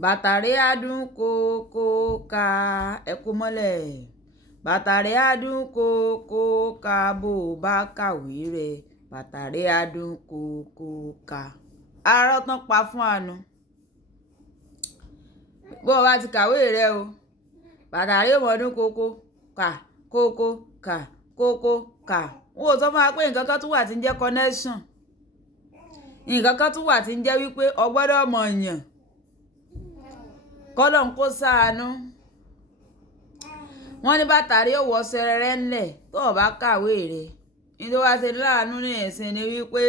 bàtàrẹ́ adùn kókó ká ẹ̀kú mọ́lẹ̀ bàtàrẹ́ adùn kókó ká bó o bá kàwé rẹ̀ bàtàrẹ́ adùn kókó ká. arọ́ tán pa fún àánú bó o bá ti kàwé rẹ o bàtàrẹ́ ọmọdún kókó ká kókó ká kókó ká. wọ́n ò sọ fún wa pé nǹkan kan tún wà tí ń jẹ́ connection, nǹkan kan tún wà tí ń jẹ́ wípé ọgbọ́dọ̀ mọ̀ yàn kọ́lọ̀ ń kó sáànú. wọ́n ní bàtàrí òwò sẹrẹrẹ ńlẹ̀ tó o bá kàwé rẹ̀ ní tó wá ṣe láàánú ní ẹ̀sìn ni wípé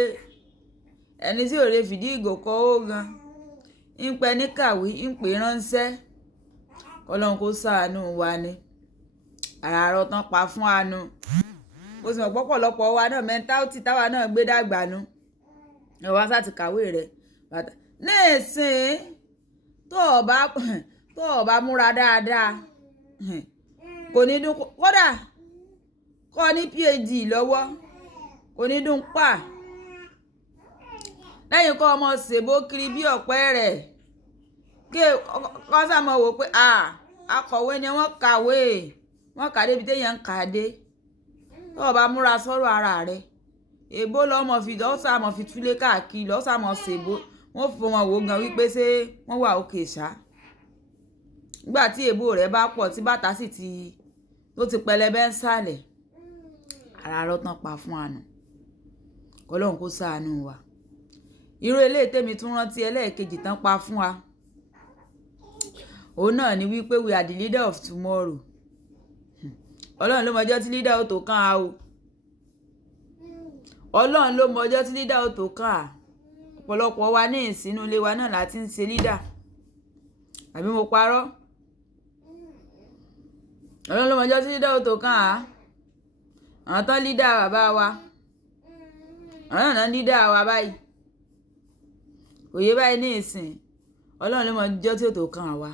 ẹni tí ò lè fìdí ìgò kọ́ ó gan ń pẹ́ ní kàwé ń pè ránṣẹ́ kọ́lọ̀ ń kó sáànú wa ni àràárọ̀ tán pa fún àánú. ó sì mọ̀ pọ́pọ̀lọpọ̀ wa náà mẹ́ńtáùtì táwa náà gbé dàgbà nu ẹ̀ wá sá ti kàwé rẹ̀ ní ìsìn tó o bá múra dáadáa kò ní dún kódà kọ́ ní PhD lọ́wọ́ kò ní dún pa lẹ́yìn kọ́ ọmọ ṣèbó kiri bí ọ̀pẹ rẹ̀ kọ́ sàmọ́ wò pé akọ̀wé ni wọ́n kàwé wọ́n kà débi téèyàn ń kà dé. tó o bá múra sọ́rọ̀ ara rẹ̀ èbó lọ́mọ fi lọ́sàmọ̀ fi túlé káàkiri lọ́sàmọ̀ ṣèbó wọ́n fi wọn wò gan wípé ṣé wọ́n wà òkè ṣá. nígbà tí èbó rẹ̀ bá pọ̀ tí bàtà sì tó ti pẹlẹbẹ ń sàlẹ̀ àràárọ̀ tán pa fún àánú kọ́lọ́hún kó ṣàánú wa. irú eléyìí tèmi tún rántí ẹlẹ́ẹ̀kejì tán pa fún wa òun náà ni wípé we are the leader of tomorrow. ọlọ́run ló mọjọ́ tí leader ó tó kàn á o ọlọ́run ló mọjọ́ tí leader ó tó kàn á. ọ̀pọ̀lọpọ̀ wa ní ìsínú ilé wa náà láti ń ṣe leader àbí mo parọ́. ọlọ́run ló mọjọ́ tí leader ó tó kàn á. àwọn tán leader bàbá wa àwọn náà leader wa báyìí òye báyìí ní ìsìn ọlọ́run ló mọjọ́ tí ó tó kàn á wa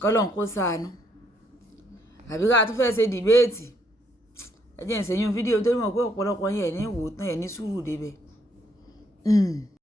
kọ́lọ́run kó ṣàánú. àbí ká tún fẹ́ ṣe dìbéètì ẹ jẹ́ ìṣẹ́yún fídíò tó mọ̀ pé ọ̀pọ̀lọpọ̀ yẹn ní ìwò tán ẹ̀ ní sùúrù débẹ̀.